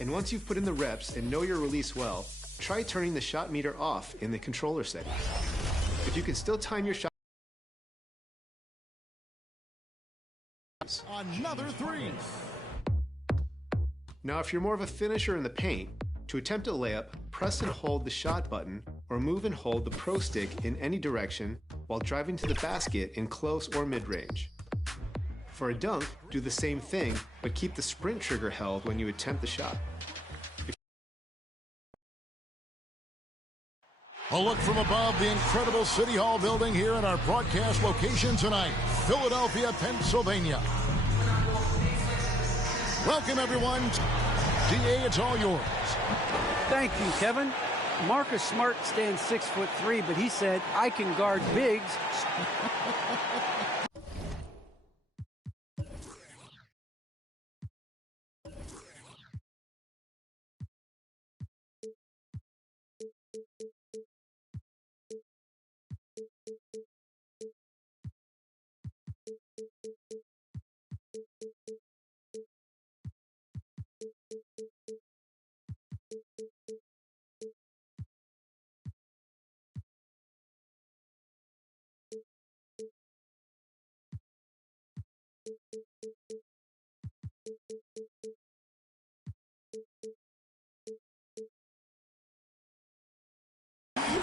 And once you've put in the reps and know your release well, try turning the shot meter off in the controller settings. If you can still time your shot, another three. Now if you're more of a finisher in the paint, to attempt a layup, press and hold the shot button or move and hold the pro stick in any direction while driving to the basket in close or mid-range. For a dunk, do the same thing, but keep the sprint trigger held when you attempt the shot. A look from above the incredible City Hall building here in our broadcast location tonight, Philadelphia, Pennsylvania. Welcome, everyone. DA, it's all yours. Thank you, Kevin. Marcus Smart stands 6'3", but he said, I can guard bigs.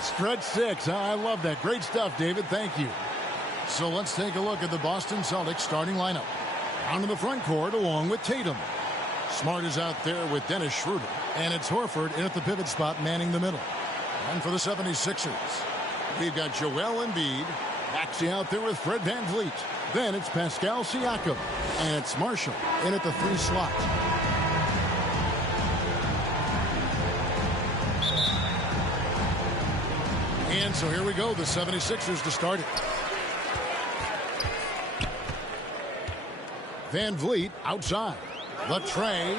Stretch six. I love that. Great stuff, David. Thank you. So let's take a look at the Boston Celtics starting lineup. Down in the front court along with Tatum. Smart is out there with Dennis Schroeder. And it's Horford in at the pivot spot manning the middle. And for the 76ers, we've got Joel Embiid. Maxey out there with Fred VanVleet. Then it's Pascal Siakam. And it's Marshall in at the 3 slot. And so here we go, the 76ers to start it. VanVleet outside. Latrey.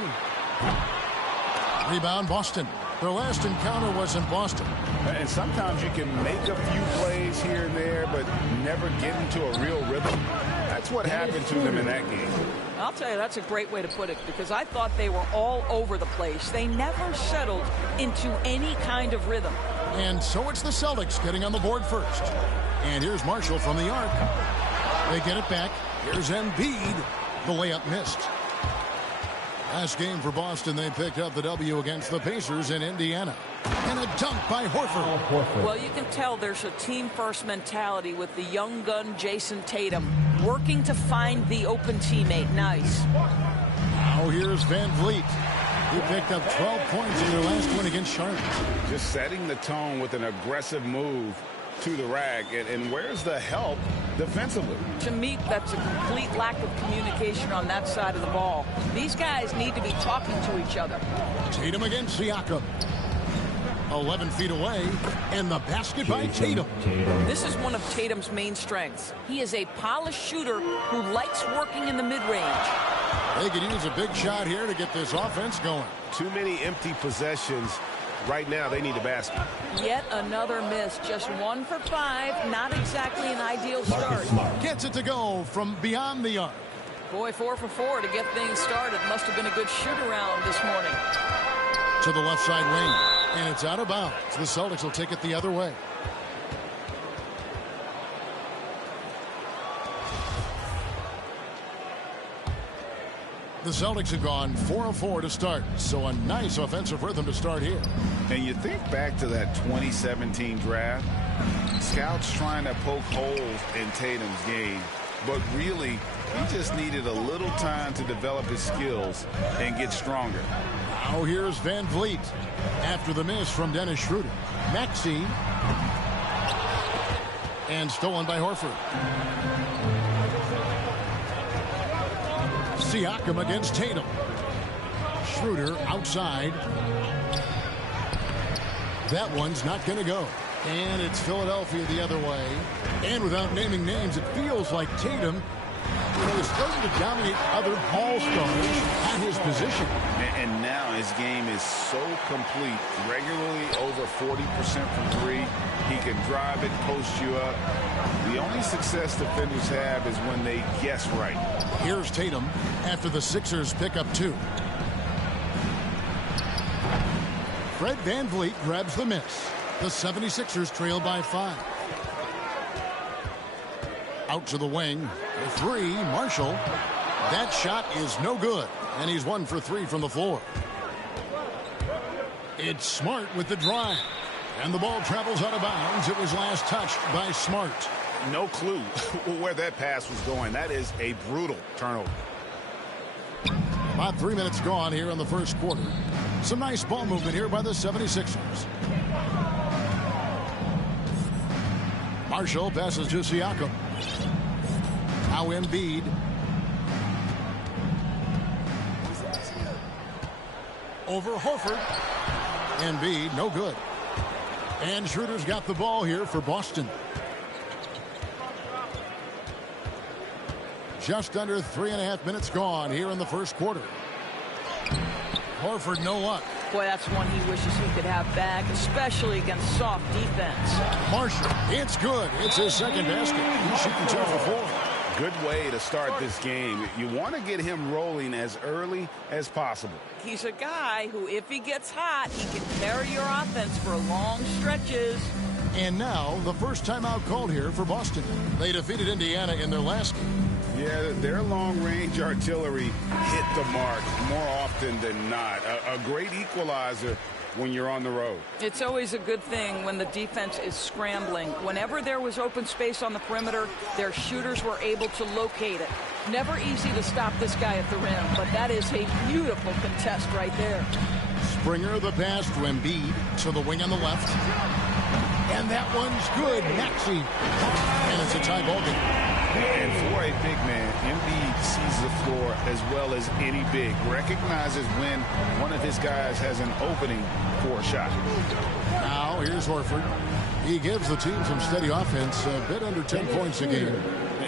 Rebound Boston. Their last encounter was in Boston. And sometimes you can make a few plays here and there, but never get into a real rhythm. That's what happened to them in that game. I'll tell you, that's a great way to put it, because I thought they were all over the place. They never settled into any kind of rhythm. And so it's the Celtics getting on the board first. And here's Marshall from the arc. They get it back. Here's Embiid. The layup missed. Last game for Boston, they picked up the W against the Pacers in Indiana. And a dunk by Horford. Well, you can tell there's a team-first mentality with the young gun Jason Tatum working to find the open teammate. Nice. Now here's VanVleet. He picked up 12 points in their last win against Charlotte. Just setting the tone with an aggressive move to the rack. And where's the help defensively? To me, that's a complete lack of communication on that side of the ball. These guys need to be talking to each other. Tatum against Siakam. 11 feet away, and the basket by Tatum. This is one of Tatum's main strengths. He is a polished shooter who likes working in the mid-range. They could use a big shot here to get this offense going. Too many empty possessions. Right now, they need a basket. Yet another miss. Just 1 for 5. Not exactly an ideal start. Gets it to go from beyond the arc. Boy, 4 for 4 to get things started. Must have been a good shoot-around this morning. To the left side wing, and it's out of bounds. The Celtics will take it the other way. The Celtics have gone 4 of 4 to start, so a nice offensive rhythm to start here. And you think back to that 2017 draft, scouts trying to poke holes in Tatum's game, but really, he just needed a little time to develop his skills and get stronger. Now here's VanVleet after the miss from Dennis Schroeder. Maxey. And stolen by Horford. Siakam against Tatum. Schroeder outside. That one's not going to go. And it's Philadelphia the other way. And without naming names, it feels like Tatum is starting to dominate other all-stars at his position. And now his game is so complete. Regularly over 40% from 3. He can drive it, post you up. The only success defenders have is when they guess right. Here's Tatum after the Sixers pick up 2. Fred VanVleet grabs the miss. The 76ers trail by 5. Out to the wing. The 3, Marshall. That shot is no good, and he's 1 for 3 from the floor. It's Smart with the drive, and the ball travels out of bounds. It was last touched by Smart. No clue where that pass was going. That is a brutal turnover. About 3 minutes gone here in the first quarter. Some nice ball movement here by the 76ers. Marshall passes to Siakam. Now Embiid. Over Horford. Embiid, no good. And Schroeder's got the ball here for Boston. Just under 3.5 minutes gone here in the first quarter. Horford, no luck. Boy, that's one he wishes he could have back, especially against soft defense. Marshall, it's good. It's his second basket. He's shooting 2 for 4. Good way to start this game. You want to get him rolling as early as possible. He's a guy who, if he gets hot, he can carry your offense for long stretches. And now, the first timeout called here for Boston. They defeated Indiana in their last game. Yeah, their long-range artillery hit the mark more often than not. A great equalizer when you're on the road. It's always a good thing when the defense is scrambling. Whenever there was open space on the perimeter, their shooters were able to locate it. Never easy to stop this guy at the rim, but that is a beautiful contest right there. Springer, the pass to Embiid, to the wing on the left. And that one's good. Maxey. And it's a tie ball game. And for a big man, Embiid sees the floor as well as any big. Recognizes when one of his guys has an opening for a shot. Now, here's Horford. He gives the team some steady offense, a bit under 10 points a game.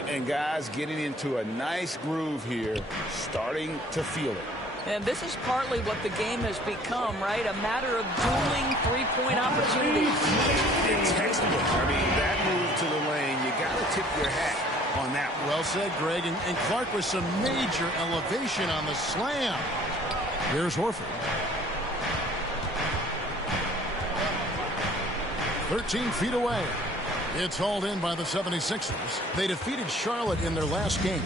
And guys getting into a nice groove here, starting to feel it. And this is partly what the game has become, right? A matter of dueling three-point opportunities. It's textbook. I mean, that move to the lane, you got to tip your hat on that. Well said, Greg. And Clark with some major elevation on the slam. Here's Horford. 13 feet away. It's hauled in by the 76ers. They defeated Charlotte in their last game.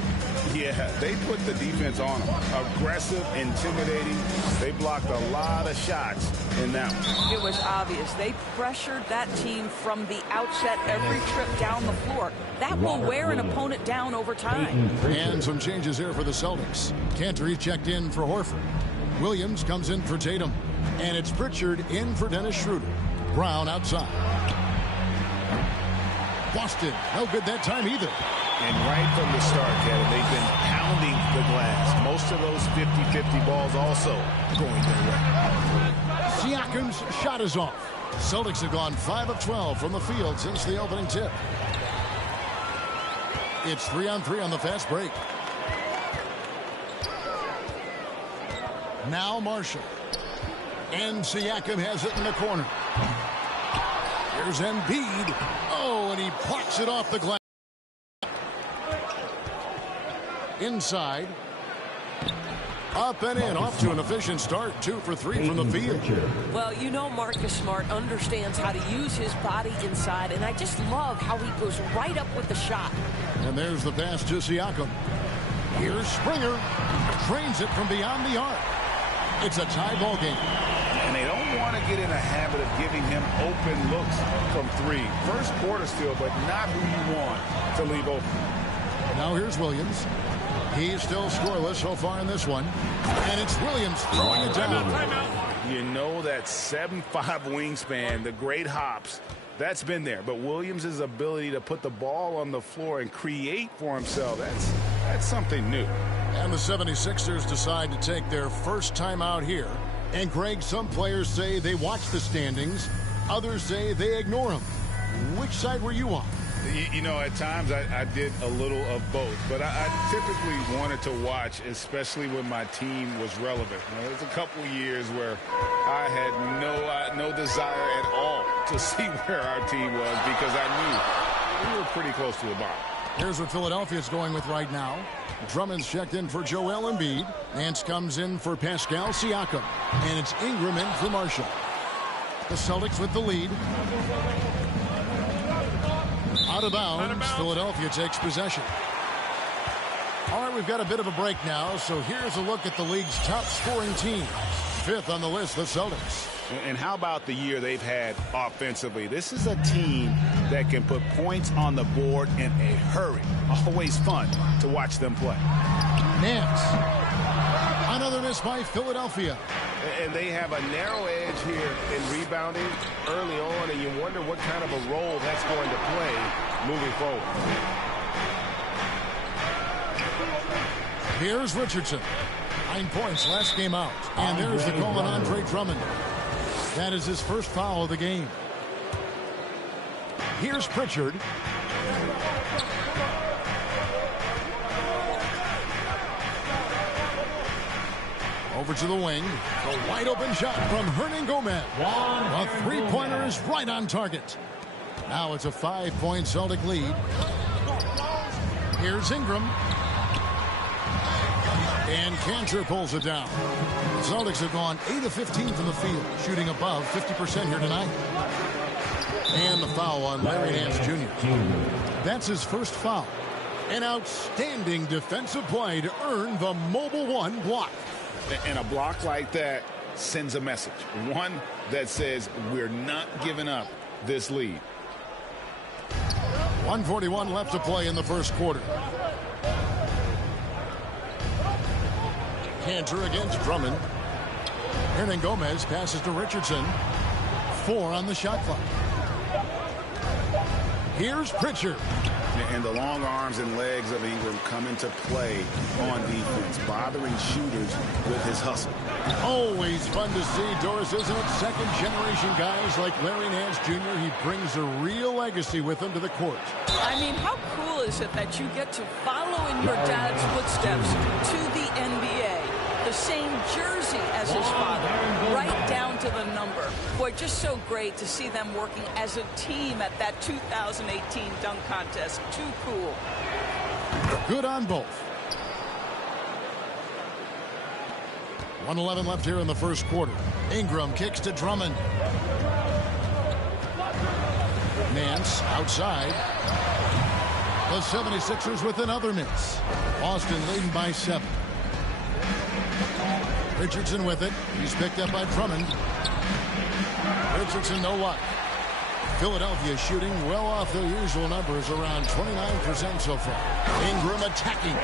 Yeah, they put the defense on them. Aggressive, intimidating. They blocked a lot of shots in that one. It was obvious. They pressured that team from the outset every trip down the floor. That will wear an opponent down over time. And some changes here for the Celtics. Cantor checked in for Horford. Williams comes in for Tatum. And it's Pritchard in for Dennis Schroeder. Brown outside. Boston, no good that time either. And right from the start, Kevin, they've been pounding the glass. Most of those 50-50 balls also going their way. Siakam's shot is off. Celtics have gone 5 of 12 from the field since the opening tip. It's 3-on-3 on the fast break. Now Marshall. And Siakam has it in the corner. Here's Embiid. Oh, and he plucks it off the glass. Inside. Up and in. Off to an efficient start. 2 for 3 from the field. Well, you know Marcus Smart understands how to use his body inside, and I just love how he goes right up with the shot. And there's the pass to Siakam. Here's Springer. Trains it from beyond the arc. It's a tie ball game. And they don't want to get in a habit of giving him open looks from 3. First quarter still, but not who you want to leave open. Now here's Williams. He's still scoreless so far in this one. And it's Williams throwing it down. You know that 7'5" wingspan, the great hops, that's been there. But Williams' ability to put the ball on the floor and create for himself, that's something new. And the 76ers decide to take their first time out here. And, Greg, some players say they watch the standings. Others say they ignore them. Which side were you on? You know, at times I did a little of both. But I typically wanted to watch, especially when my team was relevant. You know, there's a couple years where I had no desire at all to see where our team was because I knew we were pretty close to the bottom. Here's what Philadelphia's going with right now. Drummond's checked in for Joel Embiid. Nance comes in for Pascal Siakam. And it's Ingram in for Marshall. The Celtics with the lead. Out of bounds. Philadelphia takes possession. All right, we've got a bit of a break now, so here's a look at the league's top scoring teams. Fifth on the list, the Celtics. And how about the year they've had offensively? This is a team that can put points on the board in a hurry. Always fun to watch them play. Nance. Another miss by Philadelphia. And they have a narrow edge here in rebounding early on, and you wonder what kind of a role that's going to play moving forward. Here's Richardson. 9 points last game out. And there's the call on Andre Drummond. That is his first foul of the game. Here's Pritchard. Over to the wing. A wide open shot from Hernan Gomez. A three-pointer is right on target. Now it's a 5-point Celtic lead. Here's Ingram. And Cantor pulls it down. The Celtics have gone 8 of 15 from the field, shooting above 50% here tonight. And the foul on Larry Nance Jr. That's his first foul. An outstanding defensive play to earn the Mobile One block. And a block like that sends a message. One that says we're not giving up this lead. 1:41 left to play in the first quarter. Cantor against Drummond. Hernan Gomez passes to Richardson. 4 on the shot clock. Here's Pritchard. And the long arms and legs of Ingram come into play on defense, bothering shooters with his hustle. Always fun to see, Doris, isn't it? Second-generation guys like Larry Nance Jr., he brings a real legacy with him to the court. I mean, how cool is it that you get to follow in your dad's footsteps to the NBA? The same jersey as his father, right down to the number. Boy, just so great to see them working as a team at that 2018 dunk contest. Too cool. Good on both. 1:11 left here in the first quarter. Ingram kicks to Drummond. Nance outside. The 76ers with another miss. Boston leading by 7. Richardson with it. He's picked up by Drummond. Richardson, no luck. Philadelphia shooting well off their usual numbers, around 29% so far. Ingram attacking.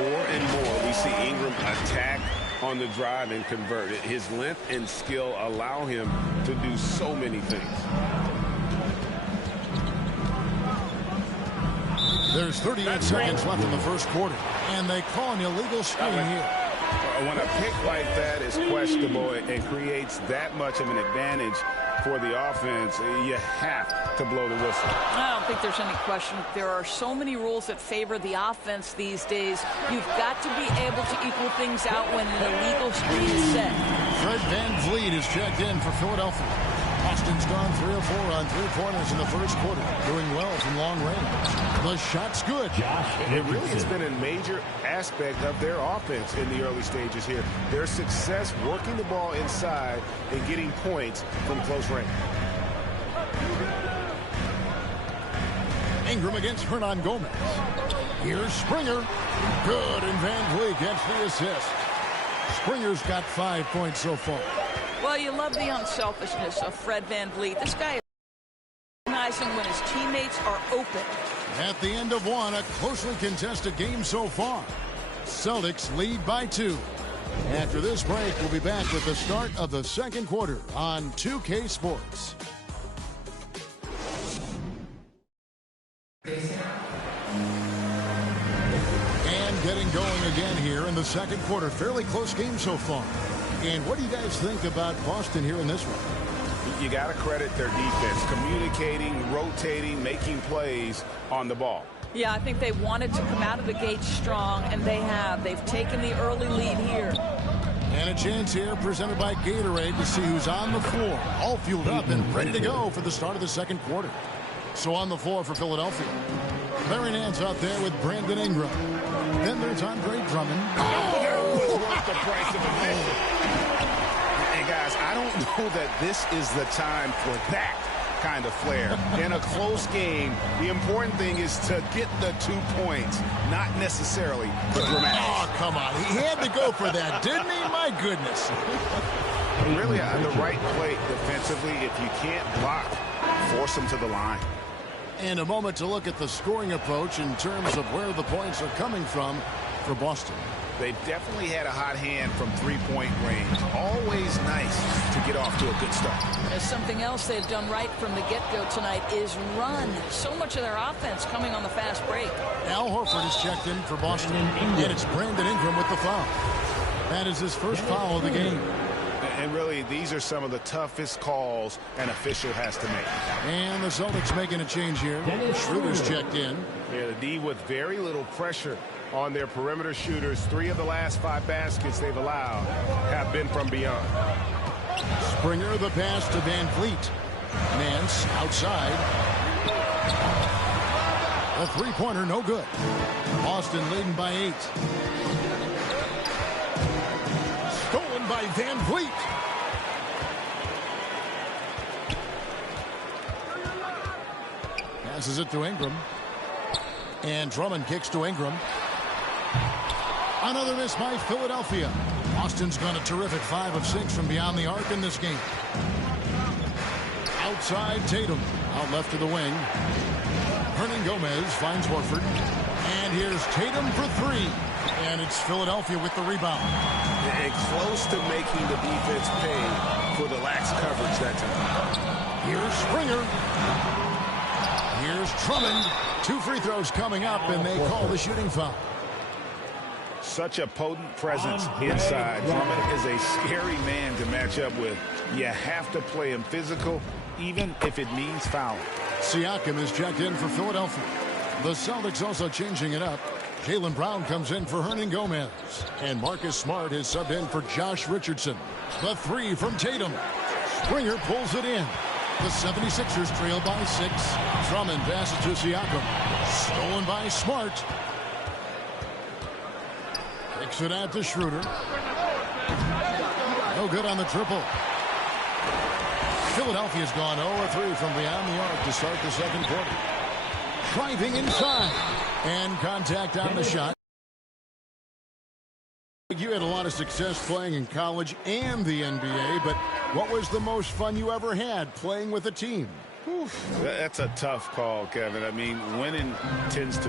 More and more we see Ingram attack on the drive and convert. His length and skill allow him to do so many things. There's 38 seconds left in the first quarter, and they call an illegal screen here. When a pick like that is questionable and creates that much of an advantage for the offense, you have to blow the whistle. I don't think there's any question. There are so many rules that favor the offense these days. You've got to be able to equal things out when an illegal screen is set. Fred VanVleet is checked in for Philadelphia. Boston's gone 3 of 4 on three-pointers in the first quarter, doing well from long range. The shot's good. It really has been a major aspect of their offense in the early stages here. Their success working the ball inside and getting points from close range. Ingram against Hernan Gomez. Here's Springer. Good, and VanVleet gets the assist. Springer's got 5 points so far. Well, you love the unselfishness of Fred VanVleet. This guy is recognizing when his teammates are open. At the end of one, a closely contested game so far. Celtics lead by 2. After this break, we'll be back with the start of the second quarter on 2K Sports. And getting going again here in the second quarter. Fairly close game so far. And what do you guys think about Boston here in this one? You got to credit their defense, communicating, rotating, making plays on the ball. Yeah, I think they wanted to come out of the gate strong, and they have. They've taken the early lead here. And a chance here presented by Gatorade to see who's on the floor. All fueled up and ready to go for the start of the second quarter. So on the floor for Philadelphia, Larry Nance out there with Brandon Ingram. Then there's Andre Drummond. Worth the price of admission. And guys, I don't don't know that this is the time for that kind of flair. In a close game, the important thing is to get the 2 points, not necessarily the dramatics. Oh, come on. He had to go for that, didn't he? My goodness. Really, the right play defensively. If you can't block, force them to the line. And a moment to look at the scoring approach in terms of where the points are coming from for Boston. They've definitely had a hot hand from three-point range. Always nice to get off to a good start. As something else they've done right from the get-go tonight is run. So much of their offense coming on the fast break. Al Horford is checked in for Boston, and it's Brandon Ingram with the foul. That is his first foul of the game. And really, these are some of the toughest calls an official has to make. And the Celtics making a change here. Schroeder's checked in. Yeah, the D with very little pressure on their perimeter shooters. 3 of the last 5 baskets they've allowed have been from beyond. Springer, the pass to Van Vliet. Nance outside. A three-pointer, no good. Boston leading by 8. Stolen by Van Vliet. Passes it to Ingram. And Drummond kicks to Ingram. Another miss by Philadelphia. Boston's gone a terrific 5 of 6 from beyond the arc in this game. Outside Tatum. Out left to the wing. Hernan Gomez finds Horford. And here's Tatum for 3. And it's Philadelphia with the rebound. And close to making the defense pay for the lax coverage that time. Here's Springer. Here's Drummond. 2 free throws coming up, and they call the shooting foul. Such a potent presence inside. Drummond is a scary man to match up with. You have to play him physical, even if it means fouling. Siakam is checked in for Philadelphia. The Celtics also changing it up. Jaylen Brown comes in for Hernan Gomez. And Marcus Smart is subbed in for Josh Richardson. The 3 from Tatum. Springer pulls it in. The 76ers trail by 6. Drummond passes to Siakam. Stolen by Smart. Kicks it out to Schroeder. No good on the triple. Philadelphia's gone 0-3 from beyond the arc to start the second quarter. Driving inside. And contact on the shot. You had a lot of success playing in college and the NBA, but what was the most fun you ever had playing with a team? That's a tough call, Kevin. I mean, winning tends to be